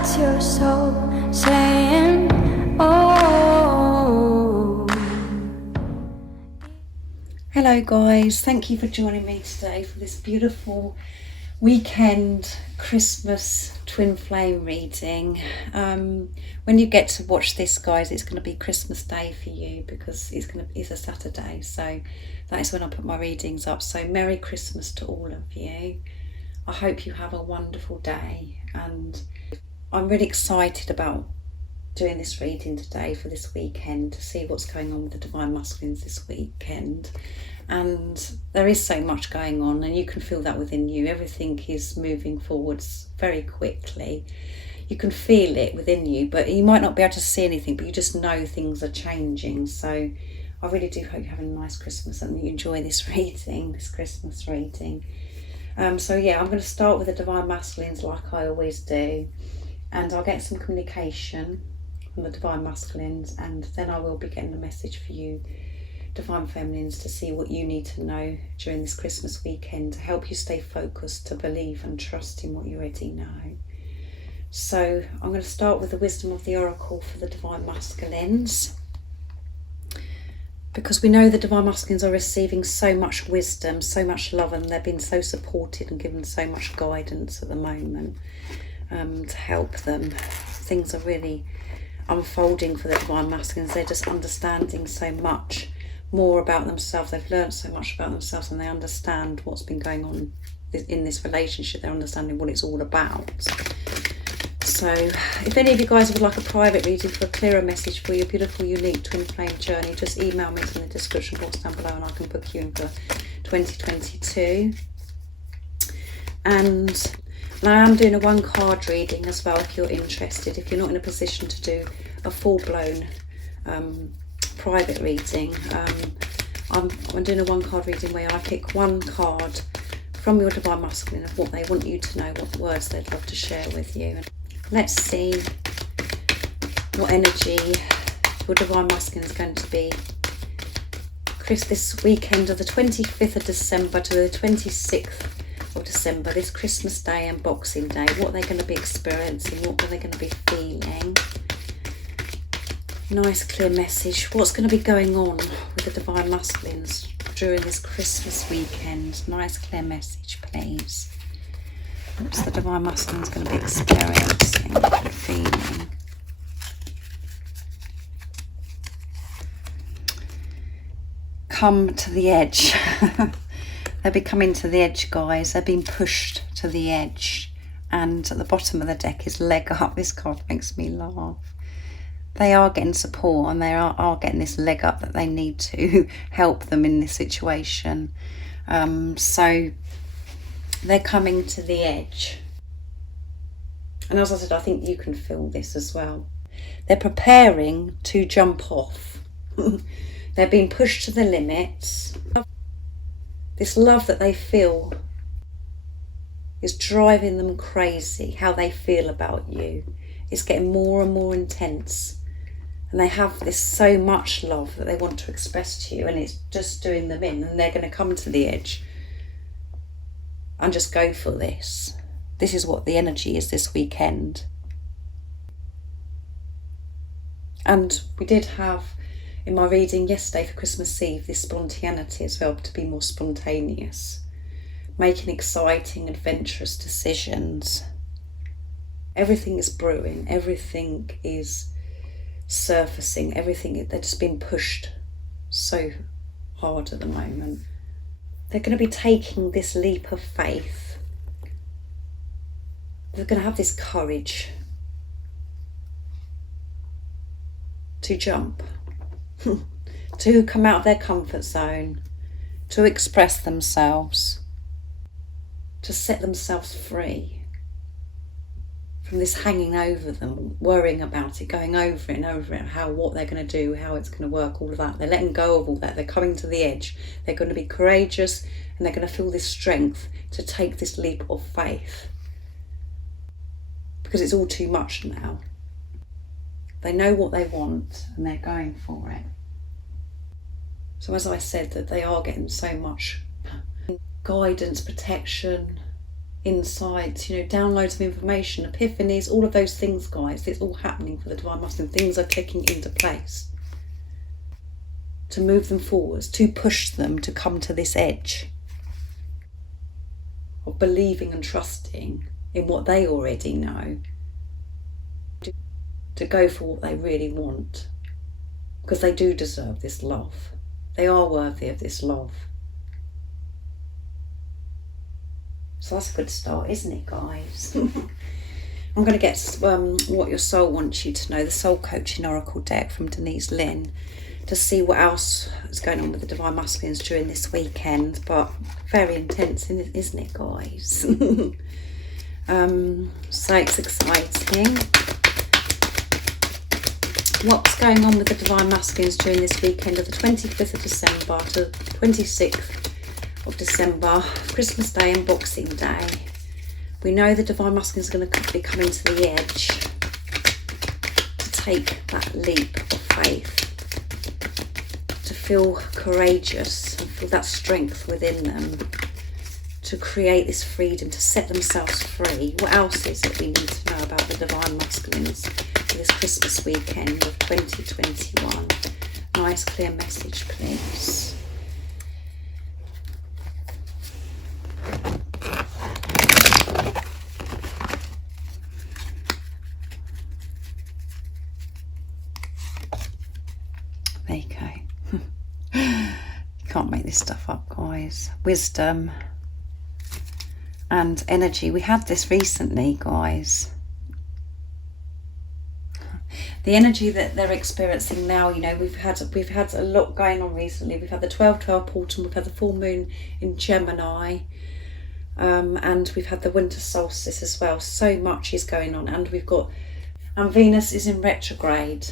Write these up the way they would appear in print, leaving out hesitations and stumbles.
That's your soul saying, oh. Hello guys, thank you for joining me today for this beautiful weekend Christmas twin flame reading. When you get to watch this, guys, it's going to be Christmas Day for you because it's a Saturday, so that is when I put my readings up. So Merry Christmas to all of you. I hope you have a wonderful day, and I'm really excited about doing this reading today for this weekend to see what's going on with the Divine Masculines this weekend. And there is so much going on, and you can feel that within you. Everything is moving forwards very quickly. You can feel it within you, but you might not be able to see anything, but you just know things are changing. So I really do hope you're having a nice Christmas and you enjoy this reading, this Christmas reading. So yeah, I'm going to start with the Divine Masculines like I always do, and I'll get some communication from the Divine Masculines, and then I will be getting a message for you Divine Feminines to see what you need to know during this Christmas weekend to help you stay focused, to believe and trust in what you already know. So I'm going to start with the wisdom of the Oracle for the Divine Masculines, because we know the Divine Masculines are receiving so much wisdom, so much love, and they're being so supported and given so much guidance at the moment to help them. Things are really unfolding for the Divine Masculines. They're just understanding so much more about themselves. They've learned so much about themselves, and they understand what's been going on in this relationship. They're understanding what it's all about. So if any of you guys would like a private reading for a clearer message for your beautiful, unique twin flame journey, just email me in the description box down below and I can book you in for 2022. And I am doing a one card reading as well if you're interested, if you're not in a position to do a full-blown private reading. I'm doing a one card reading where I pick one card from your Divine Masculine of what they want you to know, what words they'd love to share with you. Let's see what energy your Divine Masculine is going to be this weekend of the 25th of December to the 26th of December, this Christmas Day and Boxing Day. What are they going to be experiencing? What are they going to be feeling? Nice clear message. What's going to be going on with the Divine Masculines during this Christmas weekend? Nice clear message, please. What's the Divine Masculines going to be experiencing and feeling? Come to the edge. They'll be coming to the edge, guys. They're being pushed to the edge. And at the bottom of the deck is leg up. This card makes me laugh. They are getting support, and they are getting this leg up that they need to help them in this situation. So they're coming to the edge. And as I said, I think you can feel this as well. They're preparing to jump off. They're being pushed to the limits. This love that they feel is driving them crazy. How they feel about you is getting more and more intense. And they have this so much love that they want to express to you, and it's just doing them in, and they're going to come to the edge and just go for this. This is what the energy is this weekend. And we did have in my reading yesterday for Christmas Eve this spontaneity as well, to be more spontaneous, making exciting, adventurous decisions. Everything is brewing, everything is surfacing, everything, they're just being pushed so hard at the moment. They're going to be taking this leap of faith. They're going to have this courage to jump, to come out of their comfort zone, to express themselves, to set themselves free from this hanging over them, worrying about it, going over it and over it, what they're going to do, how it's going to work, all of that. They're letting go of all that. They're coming to the edge. They're going to be courageous, and they're going to feel this strength to take this leap of faith, because it's all too much now. They know what they want and they're going for it. So as I said, that they are getting so much guidance, protection, insights, downloads of information, epiphanies, all of those things, guys. It's all happening for the divine masculine. Things are clicking into place to move them forwards, to push them to come to this edge of believing and trusting in what they already know, to go for what they really want, because they do deserve this love. They are worthy of this love. So that's a good start, isn't it, guys? I'm going to get what your soul wants you to know, the Soul Coaching Oracle deck from Denise Lynn, to see what else is going on with the Divine Masculines during this weekend. But very intense, isn't it, guys? So it's exciting. What's going on with the Divine Masculines during this weekend of the 25th of December to 26th of December, Christmas Day and Boxing Day? We know the Divine Masculine is going to be coming to the edge to take that leap of faith, to feel courageous and feel that strength within them, to create this freedom, to set themselves free. What else is it we need to know about the Divine Masculines for this Christmas weekend of 2021? Nice clear message, please. There you go. You can't make this stuff up, guys. Wisdom and energy. We had this recently, guys. The energy that they're experiencing now, we've had a lot going on recently. We've had the 12/12 portal, we've had the full moon in Gemini, and we've had the winter solstice as well. So much is going on, and Venus is in retrograde.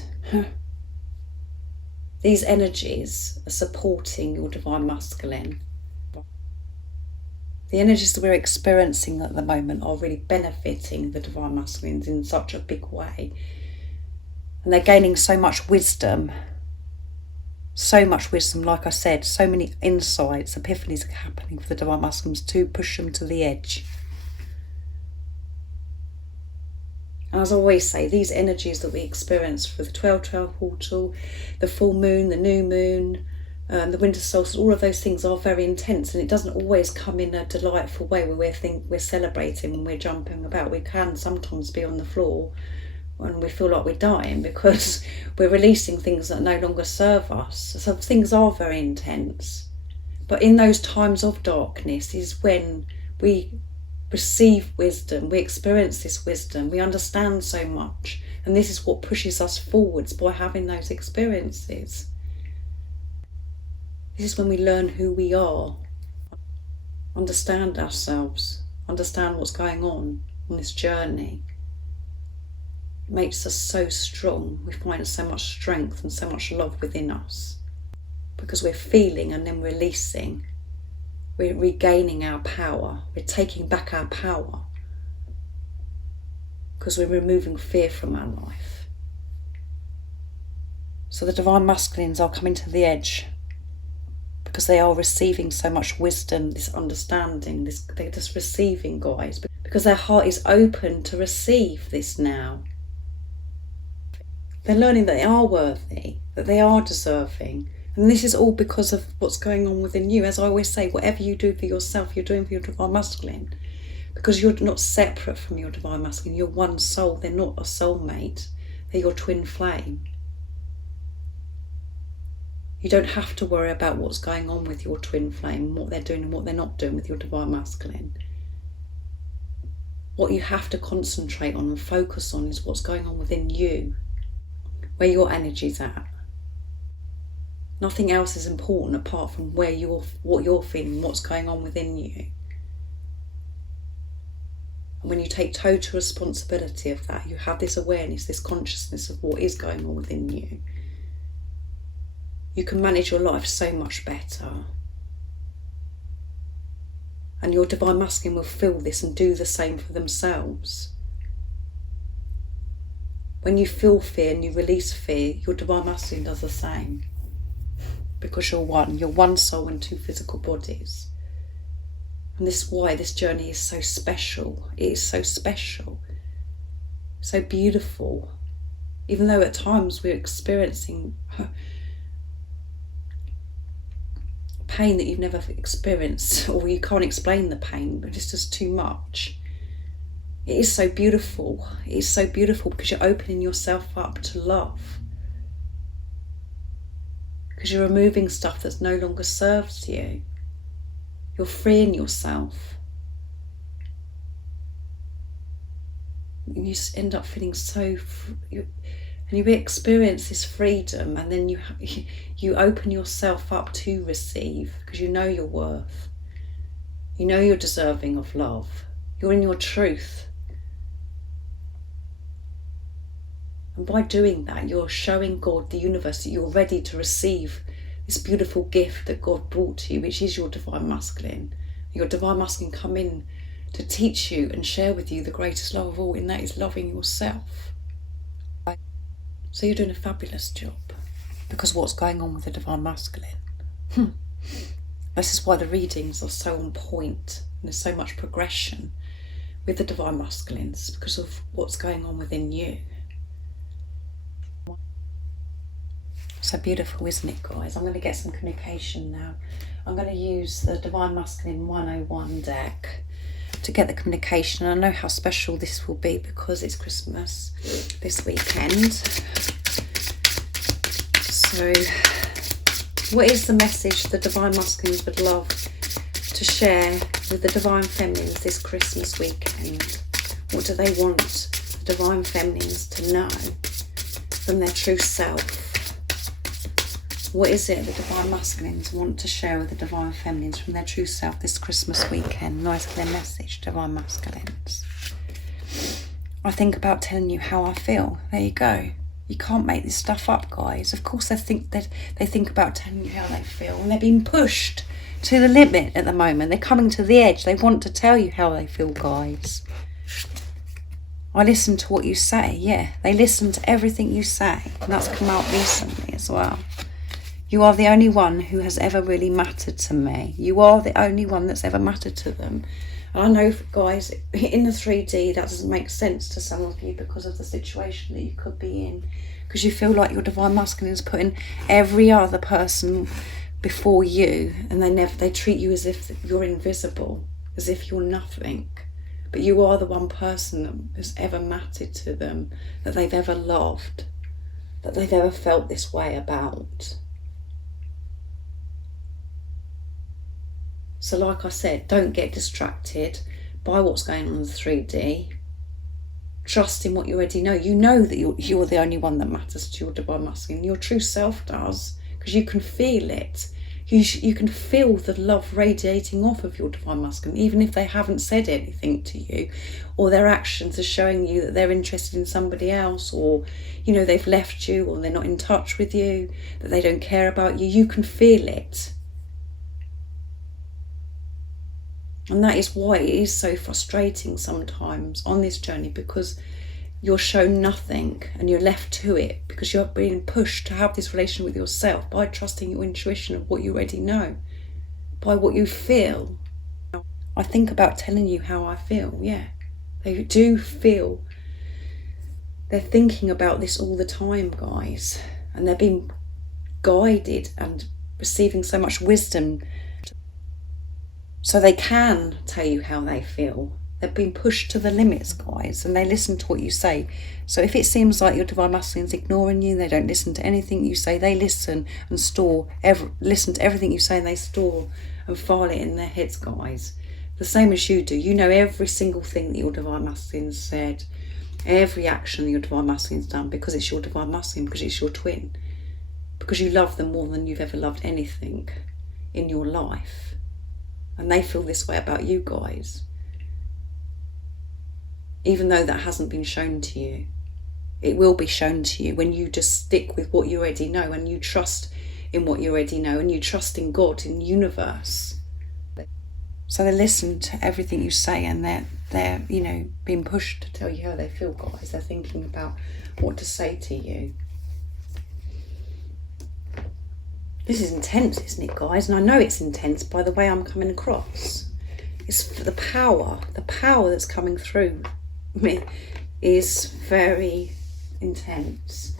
These energies are supporting your Divine Masculine. The energies that we're experiencing at the moment are really benefiting the Divine Masculines in such a big way. And they're gaining so much wisdom, like I said, so many insights, epiphanies are happening for the Divine Masculines to push them to the edge. And as I always say, these energies that we experience for the 12/12 portal, the full moon, the new moon, the winter solstice, all of those things are very intense, and it doesn't always come in a delightful way where we're celebrating when we're jumping about. We can sometimes be on the floor when we feel like we're dying because we're releasing things that no longer serve us. So things are very intense. But in those times of darkness is when we receive wisdom, we experience this wisdom, we understand so much, and this is what pushes us forwards by having those experiences. This is when we learn who we are, understand ourselves, understand what's going on this journey. It makes us so strong. We find so much strength and so much love within us because we're feeling and then releasing. We're regaining our power. We're taking back our power because we're removing fear from our life. So the Divine Masculines are coming to the edge because they are receiving so much wisdom, this understanding, they're just receiving, guys, because their heart is open to receive this now. They're learning that they are worthy, that they are deserving. And this is all because of what's going on within you. As I always say, whatever you do for yourself, you're doing for your Divine Masculine. Because you're not separate from your Divine Masculine. You're one soul. They're not a soulmate. They're your twin flame. You don't have to worry about what's going on with your twin flame, what they're doing and what they're not doing with your Divine Masculine. What you have to concentrate on and focus on is what's going on within you, where your energy's at. Nothing else is important apart from what you're feeling, what's going on within you. And when you take total responsibility of that, you have this awareness, this consciousness of what is going on within you. You can manage your life so much better. And your Divine Masculine will feel this and do the same for themselves. When you feel fear and you release fear, your Divine Masculine does the same. Because you're one soul and two physical bodies. And this is why this journey is so special. It is so special, so beautiful. Even though at times we're experiencing pain that you've never experienced, or you can't explain the pain, but it's just too much. It is so beautiful. It is so beautiful because you're opening yourself up to love. Because you're removing stuff that's no longer serves you. You're freeing yourself. And you end up feeling so and you experience this freedom, and then you open yourself up to receive, because you know your worth. You know you're deserving of love. You're in your truth. And by doing that, you're showing God, the universe, that you're ready to receive this beautiful gift that God brought to you, which is your divine masculine. Your divine masculine come in to teach you and share with you the greatest love of all, and that is loving yourself. So you're doing a fabulous job, because what's going on with the divine masculine? This is why the readings are so on point, and there's so much progression with the divine masculines, because of what's going on within you. So beautiful, isn't it, guys? I'm going to get some communication now. I'm going to use the Divine Masculine 101 deck to get the communication. I know how special this will be because it's Christmas this weekend. So what is the message the Divine Masculines would love to share with the Divine Feminines this Christmas weekend? What do they want the Divine Feminines to know from their true self? What is it the Divine Masculines want to share with the Divine Feminines from their true self this Christmas weekend? Nice clear message, Divine Masculines. I think about telling you how I feel. There you go. You can't make this stuff up, guys. Of course they think about telling you how they feel, and they're being pushed to the limit at the moment. They're coming to the edge. They want to tell you how they feel, guys. I listen to what you say. Yeah, they listen to everything you say, and that's come out recently as well. You are the only one who has ever really mattered to me. You are the only one that's ever mattered to them. And I know, guys, in the 3D, that doesn't make sense to some of you because of the situation that you could be in. Because you feel like your Divine Masculine is putting every other person before you, and they treat you as if you're invisible, as if you're nothing. But you are the one person that has ever mattered to them, that they've ever loved, that they've ever felt this way about. So like I said, don't get distracted by what's going on in the 3D. Trust in what you already know. You know that you're the only one that matters to your Divine Masculine. Your true self does, because you can feel it. You can feel the love radiating off of your Divine Masculine, even if they haven't said anything to you, or their actions are showing you that they're interested in somebody else, or, you know, they've left you, or they're not in touch with you, that they don't care about you. You can feel it. And that is why it is so frustrating sometimes on this journey, because you're shown nothing and you're left to it, because you're being pushed to have this relation with yourself by trusting your intuition of what you already know, by what you feel. I think about telling you how I feel, yeah. They do feel, they're thinking about this all the time, guys, and they're being guided and receiving so much wisdom so they can tell you how they feel. They've been pushed to the limits, guys, and they listen to what you say. So if it seems like your Divine Masculine's ignoring you, they don't listen to anything you say, they listen and listen to everything you say, and they store and file it in their heads, guys. The same as you do. You know every single thing that your Divine Masculine's said, every action that your Divine Masculine's done, because it's your Divine Masculine, because it's your twin, because you love them more than you've ever loved anything in your life. And they feel this way about you, guys. Even though that hasn't been shown to you. It will be shown to you when you just stick with what you already know, and you trust in what you already know, and you trust in God, in the universe. So they listen to everything you say, and they're you know, being pushed to tell you how they feel, guys. They're thinking about what to say to you. This is intense, isn't it, guys? And I know it's intense by the way I'm coming across. it's the power that's coming through me is very intense.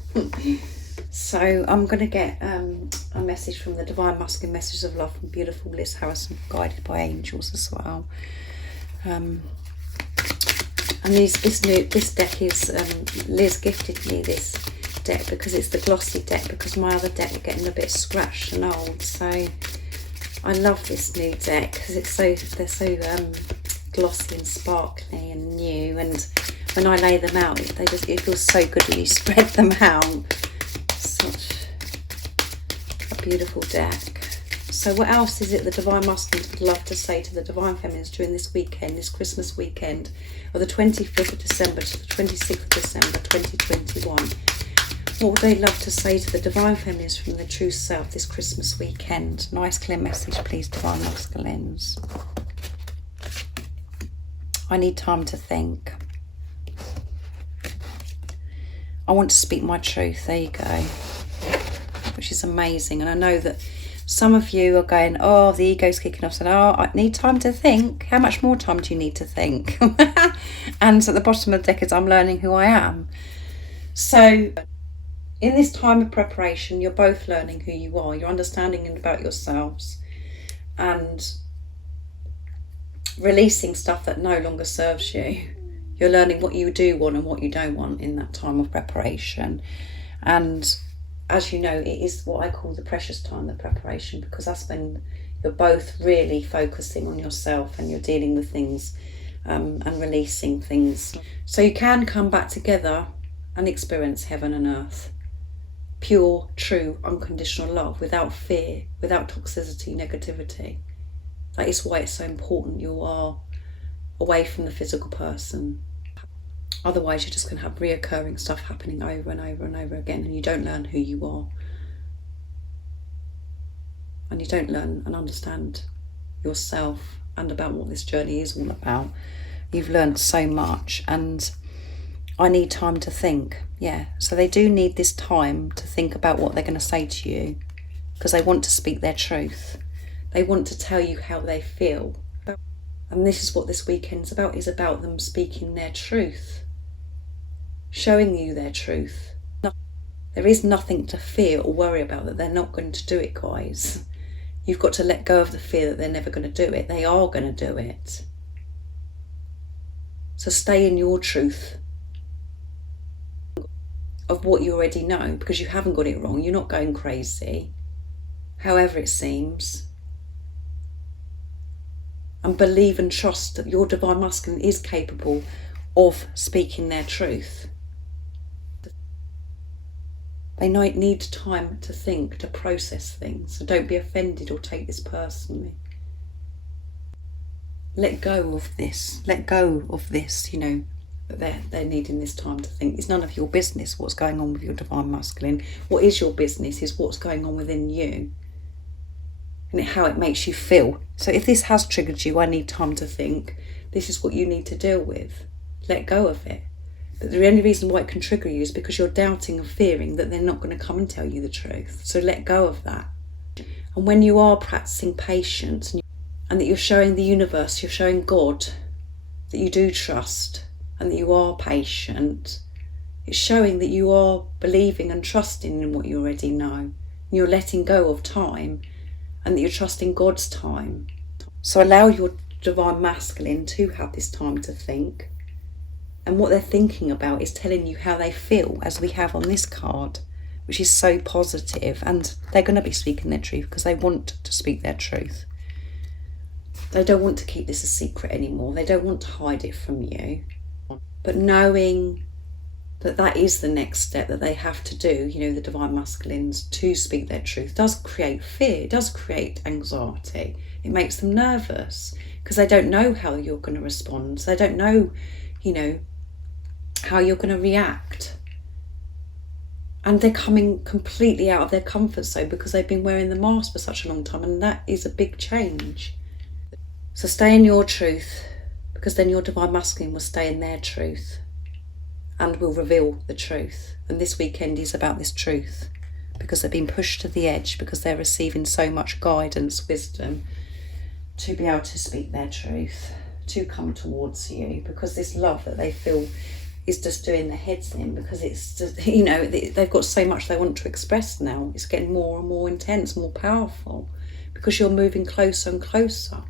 So I'm going to get a message from the Divine Masculine Messages of Love from beautiful Liz Harrison, guided by angels as well. And this deck is, Liz gifted me this deck because it's the glossy deck, because my other deck are getting a bit scratched and old. So I love this new deck because they're so glossy and sparkly and new, and when I lay them out, it feels so good when you spread them out. Such a beautiful deck. So what else is it the Divine Masculines would love to say to the Divine Feminines during this weekend, this Christmas weekend, or the 25th of December to the 26th of December 2021? What would they love to say to the Divine Feminines from their true self this Christmas weekend? Nice clear message, please, Divine Masculines. I need time to think. I want to speak my truth. There you go. Which is amazing. And I know that some of you are going, oh, the ego's kicking off. Saying, oh, I need time to think. How much more time do you need to think? And at the bottom of the deck is, I'm learning who I am. So in this time of preparation, you're both learning who you are. You're understanding about yourselves and releasing stuff that no longer serves you. You're learning what you do want and what you don't want in that time of preparation. And as you know, it is what I call the precious time, the preparation, because that's when you're both really focusing on yourself and you're dealing with things and releasing things. So you can come back together and experience heaven and earth. Pure, true, unconditional love, without fear, without toxicity, negativity. That is why it's so important you are away from the physical person. Otherwise, you're just going to have reoccurring stuff happening over and over and over again, and you don't learn who you are. And you don't learn and understand yourself and about what this journey is all about. You've learned so much, and I need time to think. Yeah, so they do need this time to think about what they're going to say to you, because they want to speak their truth. They want to tell you how they feel. And this is what this weekend's about, is about them speaking their truth, showing you their truth. There is nothing to fear or worry about, that they're not going to do it, guys. You've got to let go of the fear that they're never going to do it. They are going to do it. So stay in your truth of what you already know, because you haven't got it wrong. You're not going crazy, however it seems. And believe and trust that your Divine Masculine is capable of speaking their truth. They might need time to think, to process things. So don't be offended or take this personally. Let go of this. Let go of this, you know, that they're needing this time to think. It's none of your business what's going on with your Divine Masculine. What is your business is what's going on within you and how it makes you feel. So if this has triggered you, I need time to think. This is what you need to deal with. Let go of it. But the only reason why it can trigger you is because you're doubting and fearing that they're not going to come and tell you the truth. So let go of that. And when you are practicing patience and that you're showing the universe, you're showing God that you do trust and that you are patient, it's showing that you are believing and trusting in what you already know. And you're letting go of time, and that you're trusting God's time. So allow your Divine Masculine to have this time to think. And what they're thinking about is telling you how they feel, as we have on this card, which is so positive. And they're going to be speaking their truth because they want to speak their truth. They don't want to keep this a secret anymore. They don't want to hide it from you. But knowing that that is the next step that they have to do, you know, the Divine Masculines, to speak their truth, does create fear, it does create anxiety. It makes them nervous because they don't know how you're going to respond. So they don't know, you know, how you're going to react. And they're coming completely out of their comfort zone because they've been wearing the mask for such a long time, and that is a big change. So stay in your truth, because then your Divine Masculine will stay in their truth and will reveal the truth. And this weekend is about this truth, because they've been pushed to the edge, because they're receiving so much guidance, wisdom, to be able to speak their truth, to come towards you, because this love that they feel is just doing their heads in, because it's just, you know, they've got so much they want to express now. It's getting more and more intense, more powerful, because you're moving closer and closer,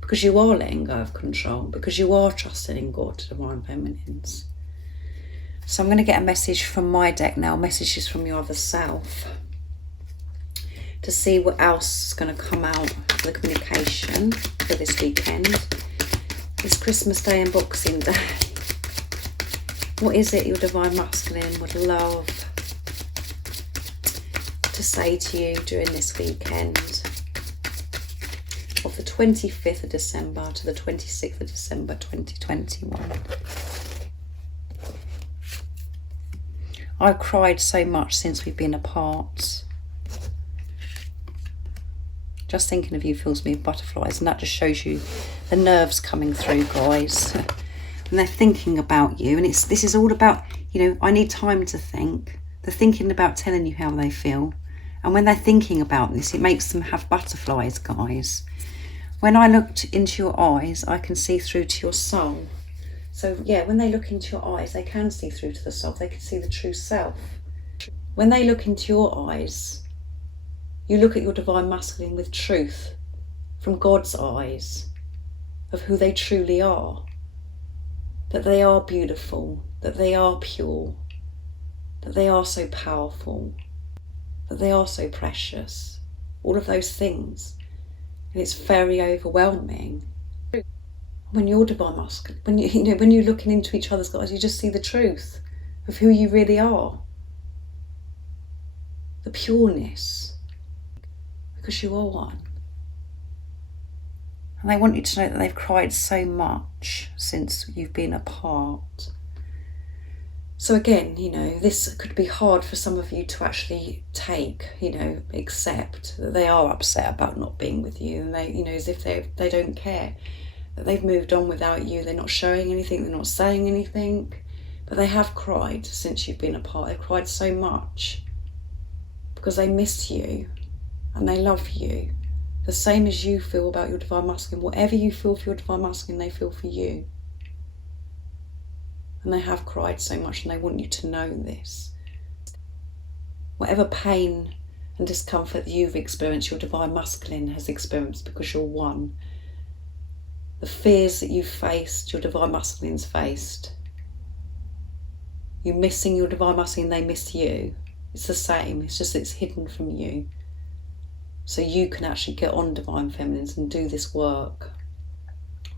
because you are letting go of control, because you are trusting in God, Divine Feminines. So I'm going to get a message from my deck now, messages from your other self, to see what else is going to come out for the communication for this weekend. It's Christmas Day and Boxing Day. What is it your Divine Masculine would love to say to you during this weekend of the 25th of December to the 26th of December 2021? I've cried so much since we've been apart. Just thinking of you fills me with butterflies, and that just shows you the nerves coming through, guys. And they're thinking about you, and this is all about, you know, I need time to think. They're thinking about telling you how they feel. And when they're thinking about this, it makes them have butterflies, guys. When I looked into your eyes, I can see through to your soul. So yeah, when they look into your eyes, they can see through to the soul. They can see the true self. When they look into your eyes, you look at your Divine Masculine with truth from God's eyes of who they truly are. That they are beautiful, that they are pure, that they are so powerful, that they are so precious. All of those things. And it's very overwhelming. When you're Divine Masculine, when you're looking into each other's eyes, you just see the truth of who you really are. The pureness. Because you are one. And they want you to know that they've cried so much since you've been apart. So again, you know, this could be hard for some of you to actually take, you know, accept that they are upset about not being with you, and they, you know, as if they don't care, that they've moved on without you. They're not showing anything, they're not saying anything, but they have cried since you've been apart. They've cried so much because they miss you and they love you. The same as you feel about your Divine Masculine. Whatever you feel for your Divine Masculine, they feel for you. And they have cried so much, and they want you to know this. Whatever pain and discomfort that you've experienced, your Divine Masculine has experienced, because you're one. The fears that you've faced, your Divine Masculine's faced. You missing your Divine Masculine, they miss you. It's the same, it's just it's hidden from you. So you can actually get on Divine Feminines and do this work.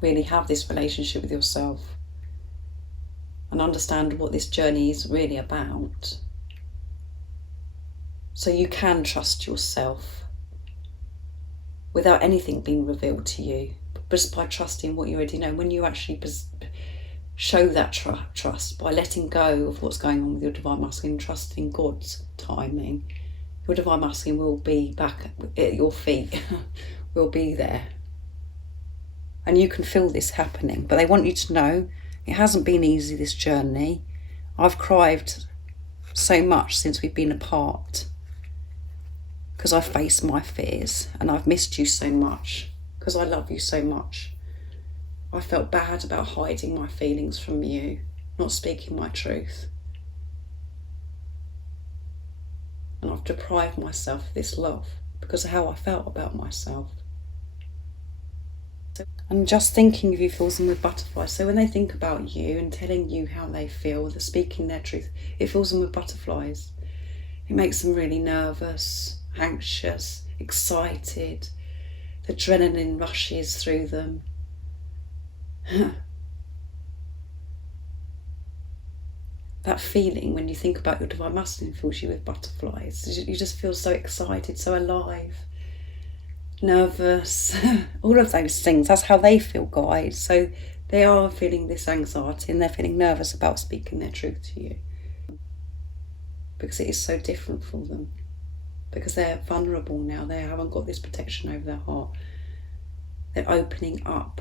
Really have this relationship with yourself. And understand what this journey is really about. So you can trust yourself without anything being revealed to you. Just by trusting what you already know. When you actually show that trust by letting go of what's going on with your Divine Masculine, trusting God's timing, your Divine Masculine will be back at your feet, will be there. And you can feel this happening. But they want you to know it hasn't been easy, this journey. I've cried so much since we've been apart because I faced my fears, and I've missed you so much because I love you so much. I felt bad about hiding my feelings from you, not speaking my truth. And I've deprived myself of this love because of how I felt about myself. And just thinking of you fills them with butterflies. So when they think about you and telling you how they feel, they're speaking their truth, it fills them with butterflies. It makes them really nervous, anxious, excited. The adrenaline rushes through them. That feeling when you think about your Divine Masculine fills you with butterflies. You just feel so excited, so alive, nervous, all of those things. That's how they feel, guys. So they are feeling this anxiety and they're feeling nervous about speaking their truth to you because it is so different for them, because they're vulnerable now. They haven't got this protection over their heart. They're opening up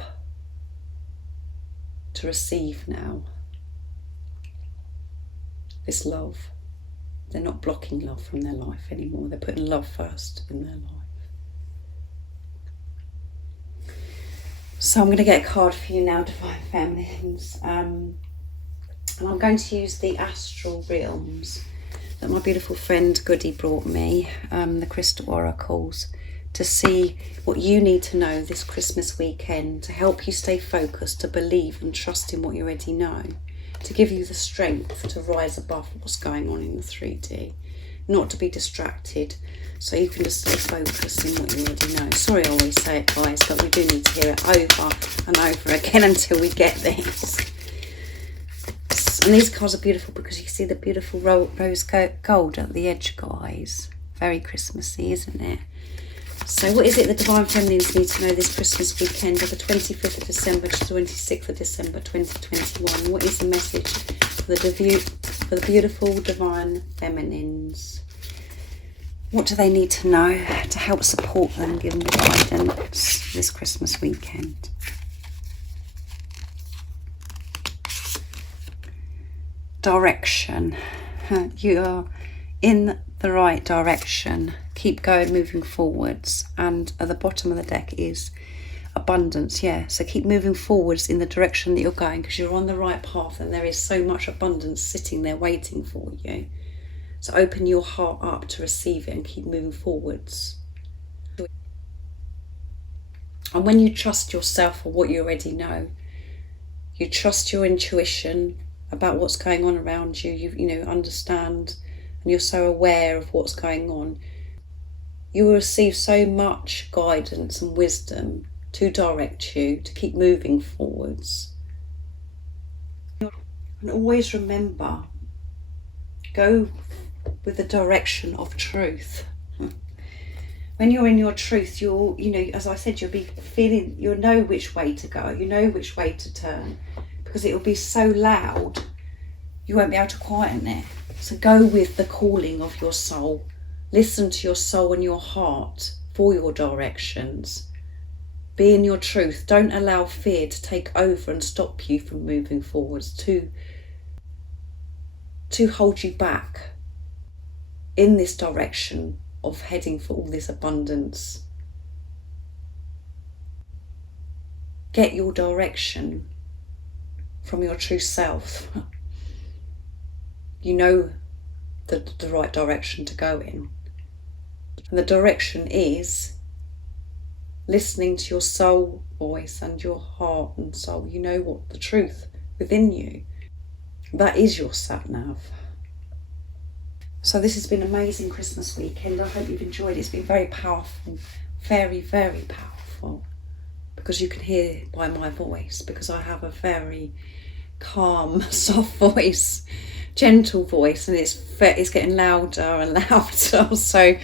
to receive now this love. They're not blocking love from their life anymore. They're putting love first in their life. So I'm going to get a card for you now, Divine Feminines. And I'm going to use the Astral Realms that my beautiful friend Goody brought me, the Crystal Oracles, to see what you need to know this Christmas weekend to help you stay focused, to believe and trust in what you already know, to give you the strength to rise above what's going on in the 3D, not to be distracted, so you can just stay focused in what you already know. Sorry I always say it, guys, but we do need to hear it over and over again until we get this. And these cards are beautiful because you see the beautiful rose gold at the edge, guys. Very Christmassy, isn't it? So what is it the Divine Feminines need to know this Christmas weekend of the 25th of December to 26th of December 2021? What is the message for the beautiful Divine Feminines? What do they need to know to help support them, give them guidance this Christmas weekend? Direction. You are in the right direction. Keep going, moving forwards. And at the bottom of the deck is abundance. Yeah, so keep moving forwards in the direction that you're going, because you're on the right path and there is so much abundance sitting there waiting for you. So open your heart up to receive it and keep moving forwards. And when you trust yourself or what you already know, you trust your intuition about what's going on around you, you understand, and you're so aware of what's going on, you will receive so much guidance and wisdom to direct you to keep moving forwards. And always remember, go with the direction of truth. When you're in your truth, you'll, as I said, you'll be feeling, you'll know which way to go, you know which way to turn, because it will be so loud, you won't be able to quieten it. So go with the calling of your soul. Listen to your soul and your heart for your directions. Be in your truth. Don't allow fear to take over and stop you from moving forwards, to hold you back in this direction of heading for all this abundance. Get your direction from your true self. You know the right direction to go in. And the direction is listening to your soul voice and your heart and soul. You know what the truth within you. That is your sat-nav. So this has been an amazing Christmas weekend. I hope you've enjoyed it. It's been very powerful, very, very powerful, because you can hear by my voice, because I have a very calm, soft voice, gentle voice, and it's getting louder and louder. So,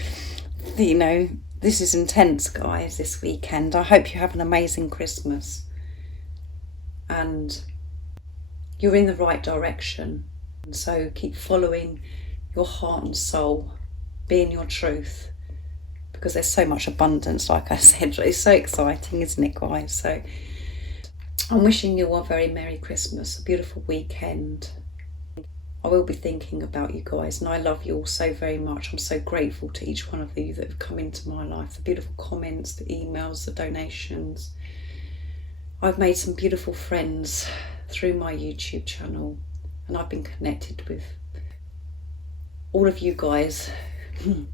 this is intense, guys, this weekend. I hope you have an amazing Christmas and you're in the right direction. And so keep following your heart and soul, be in your truth, because there's so much abundance, like I said. It's so exciting, isn't it, guys? So I'm wishing you all a very Merry Christmas, a beautiful weekend. I will be thinking about you guys, and I love you all so very much. I'm so grateful to each one of you that have come into my life, the beautiful comments, the emails, the donations. I've made some beautiful friends through my YouTube channel, and I've been connected with all of you guys. And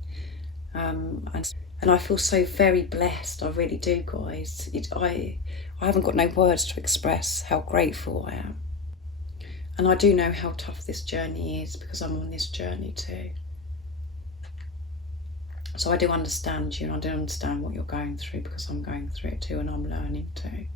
I feel so very blessed. I really do, guys. I haven't got no words to express how grateful I am. And I do know how tough this journey is, because I'm on this journey too. So I do understand you, and I do understand what you're going through, because I'm going through it too, and I'm learning too.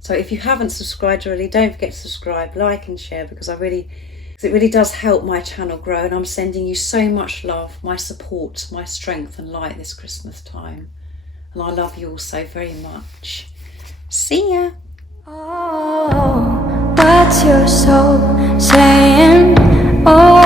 So if you haven't subscribed already, don't forget to subscribe, like and share, because it really does help my channel grow, and I'm sending you so much love, my support, my strength and light this Christmas time. And I love you all so very much. See ya. Oh, what's your soul saying? Oh.